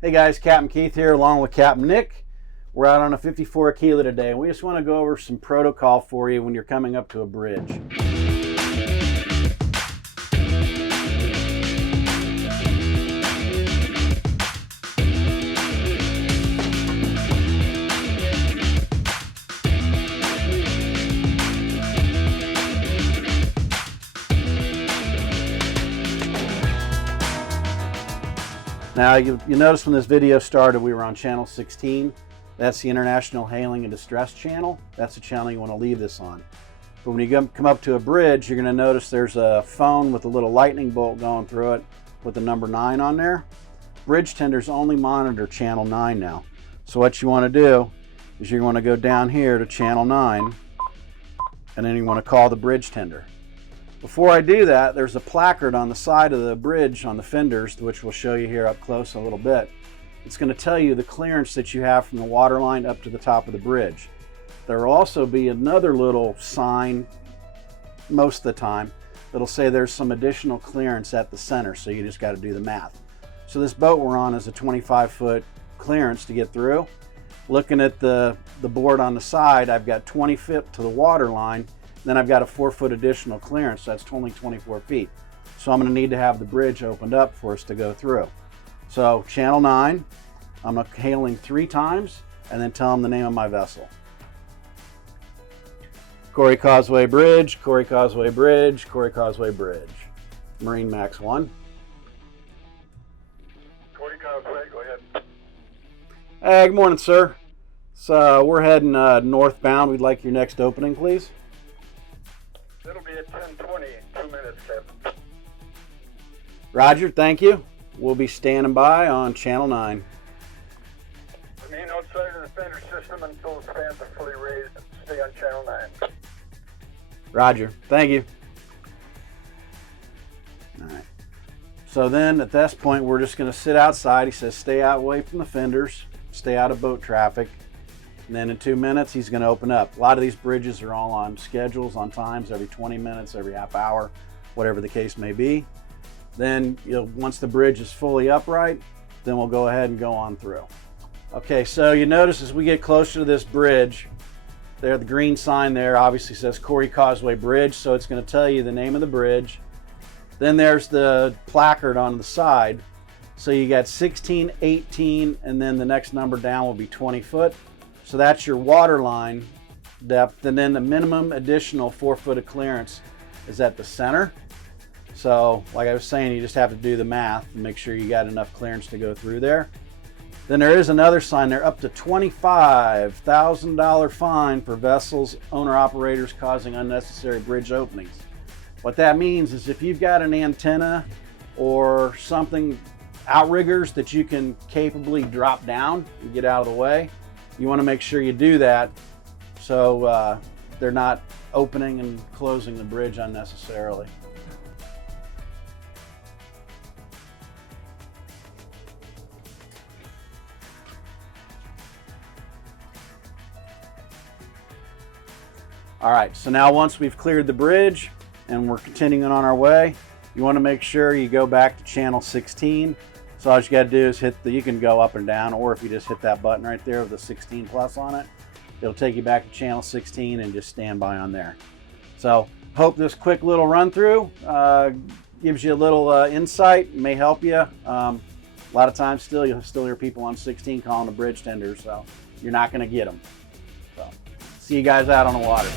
Hey guys, Captain Keith here along with Captain Nick. We're out on a 54 Aquila today and we just want to go over some protocol for you when you're coming up to a bridge. Now you notice when this video started we were on channel 16. That's the International Hailing and Distress channel. That's the channel you want to leave this on. But when you come up to a bridge, you're going to notice there's a phone with a little lightning bolt going through it with the number 9 on there. Bridge tenders only monitor channel 9 now. So what you want to do is you want to go down here to channel 9 and then you want to call the bridge tender. Before I do that, there's a placard on the side of the bridge on the fenders, which we'll show you here up close in a little bit. It's going to tell you the clearance that you have from the water line up to the top of the bridge. There will also be another little sign most of the time that'll say there's some additional clearance at the center, so you just got to do the math. So this boat we're on is a 25-foot clearance to get through. Looking at the board on the side, I've got 20 feet to the water line. Then I've got a 4-foot additional clearance, so that's only 24 feet. So I'm going to need to have the bridge opened up for us to go through. So channel 9, I'm hailing 3 times and then tell them the name of my vessel. Corey Causeway Bridge, Corey Causeway Bridge, Corey Causeway Bridge. MarineMax 1. Corey Causeway, go ahead. Hey, good morning, sir. So we're heading northbound. We'd like your next opening, please. It'll be at 10:20, 2 minutes, Captain. Roger, thank you. We'll be standing by on channel 9. Remain outside of the fender system until the fans are fully raised. Stay on channel 9. Roger, thank you. All right. So then at this point, we're just going to sit outside. He says, stay out away from the fenders, stay out of boat traffic. And then in 2 minutes, he's going to open up. A lot of these bridges are all on schedules, on times, every 20 minutes, every half hour, whatever the case may be. Then once the bridge is fully upright, then we'll go ahead and go on through. Okay, so you notice as we get closer to this bridge, there the green sign there obviously says Corey Causeway Bridge, so it's going to tell you the name of the bridge. Then there's the placard on the side. So you got 16, 18, and then the next number down will be 20 foot. So that's your water line depth, and then the minimum additional 4-foot of clearance is at the center. So like I was saying, you just have to do the math and make sure you got enough clearance to go through there. Then there is another sign there, up to $25,000 fine for vessels, owner-operators causing unnecessary bridge openings. What that means is if you've got an antenna or something, outriggers that you can capably drop down and get out of the way, you want to make sure you do that so they're not opening and closing the bridge unnecessarily. All right, so now once we've cleared the bridge and we're continuing on our way, you want to make sure you go back to channel 16. So all you got to do is you can go up and down, or if you just hit that button right there with the 16 plus on it, it'll take you back to channel 16 and just stand by on there. So hope this quick little run through gives you a little insight, may help you. A lot of times you'll still hear people on 16 calling the bridge tender, so you're not going to get them. So see you guys out on the water.